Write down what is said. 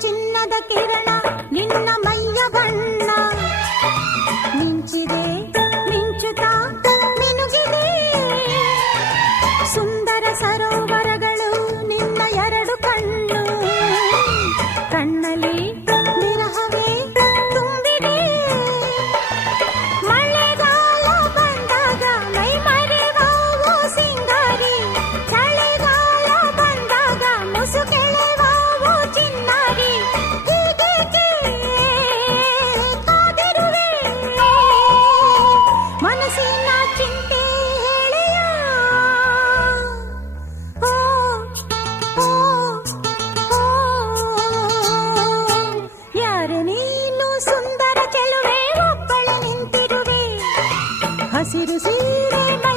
ಚಿನ್ನದ ಕಿರಣ ನಿನ್ನ ಮೈಯ ಬಣ್ಣ ಮಿಂಚಿದೆ ಮಿಂಚುತ್ತಾ ಮಿನುಗಿದೆ ಸುಂದರ ಸರೋವರಗಳು ಸುಂದರ ಚೆಲುವೆ ಒಬ್ಬಳೆ ನಿಂತಿರುವೆ ಹಸಿರು ಸೀರೆ